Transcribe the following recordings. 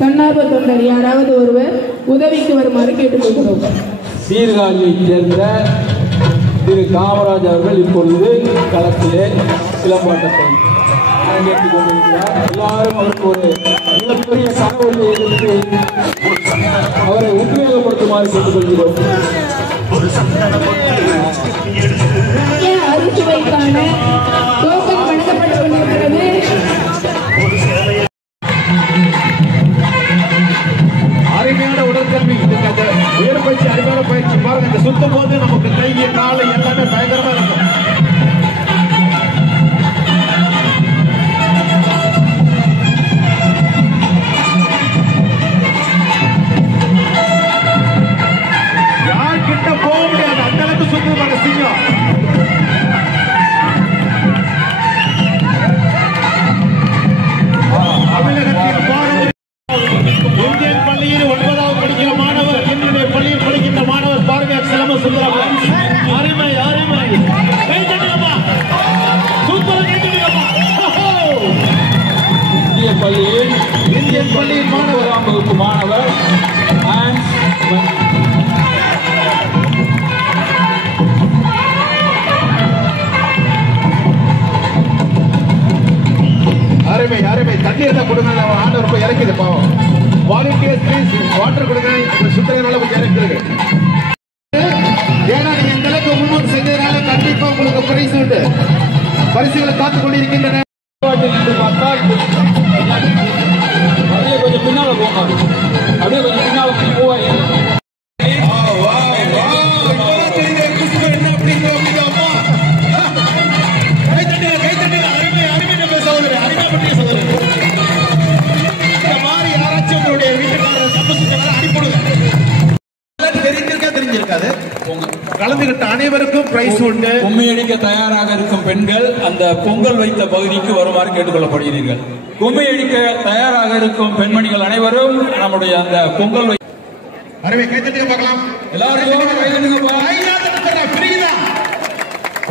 தன்னார்வ தொண்டர் யாராவது ஒருவர் உதவிக்கு வருமாறு கேட்டுக்கொள்கிறோம். சீர்காழியைச் சேர்ந்த திரு காமராஜ் அவர்கள் இப்பொழுது களத்திலே சிலம்பாட்டத்தை அரங்கேற்றிக் கொண்டிருக்கிறார். எல்லாரும் அவருக்கு ஒரு மிகப்பெரிய கனவை எதிர்த்து அவரை உத்வேகப்படுத்துமாறு கேட்டுக்கொள்கிறோம். அறுசுவைக்கான டோக்கன் வழங்கப்பட்டு கொண்டிருக்கிறது. அருமையான உடற்கல்வி உயர்பயிற்சி அருமையான பயிற்சி பாருங்க. இந்த சுத்தம் போது நமக்கு கை காலை எல்லாமே பயங்கரமா இருக்கும். யார்கிட்ட போக முடியாது அந்த அளவுக்கு சுத்தமான சிங்கம். தமிழகத்தின் பாரம்பரிய இந்தியன் பள்ளியில் 9வது படிக்கிற மாணவர், என்னுடைய பள்ளியில் படிக்கின்ற மாணவர் பாருங்க. சிலம்ப சுந்தரம் அருமை அருமை. கை தட்டுங்கம்மா, சூப்பர் கை தட்டுங்கம்மா. இந்தியன் பள்ளியில் மாணவர் 9ஆம் வகுப்பு மாணவர் அருமை அருமை. தண்ணீர் தான் கொடுங்க, ஆண்டவர் போய் இறக்கிது பாவம். வாலண்டியர்ஸ் ப்ளீஸ் வாட்டர் கொடுங்க. சுத்தனால கொஞ்சம் இறக்குது. ஏன்னா நீங்க இந்த அளவுக்கு முன்னும் செஞ்சதுனால கண்டிப்பா உங்களுக்கு பரிசு உண்டு. பரிசுகளை காத்துக் கொண்டிருக்கின்றன. அப்படியே கொஞ்சம் பின்னால போங்க, அப்படியே கொஞ்சம் பின்னால போவாங்க. கலந்துகிட்ட அனைவருக்கும் பிரைஸ் உண்டு. கும்மியடிக்க தயாராக இருக்கும் பெண்கள் அந்த பொங்கல் வைத்த பகுதிக்கு வருமாறு கேட்டுக்கொள்ளப்படுகிறீர்கள். கும்மியடிக்க தயாராக இருக்கும் பெண்மணிகள் அனைவரும் நம்முடைய அந்த பொங்கல் அருமை. கைத்தட்டுங்க பார்க்கலாம். எல்லாரும்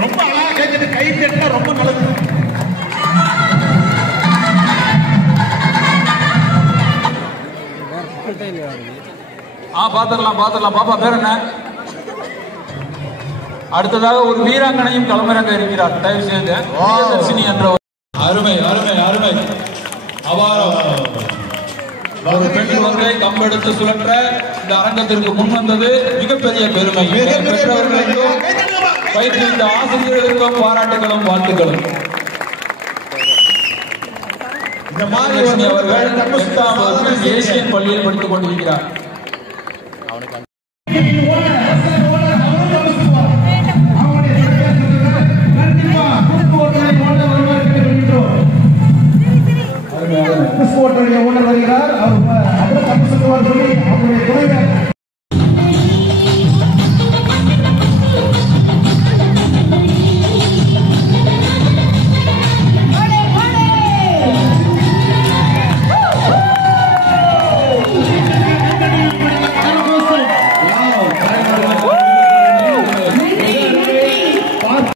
ரொம்ப அழகா கைத்தட்டு. கை தட்டினா ரொம்ப நல்லது. பாத்திரலாம் பாப்பா பேர் என்ன? அடுத்ததாக ஒரு வீராங்கனையும் களமிறங்க இருக்கிறார். தயவு செய்து தர்ஷினி என்ற அருமை அருமை அருமை அபாரம். ஒரு பெண் குழந்தை கம்பெடுத்து சுழற்ற இந்த அரங்கத்திற்கு முன் வந்தது மிகப்பெரிய பெருமை. பெற்றவர்களுக்கும் பயிற்சித்த ஆசிரியர்களுக்கும் பாராட்டுகளும் வாழ்த்துக்களும். இந்த மாதிரி அவர்கள் ஏசியன் பள்ளியில் படித்துக் கொண்டிருக்கிறார். ஓனர் வருகிறார். அவர் சொல்லி அவருடைய துணைவர்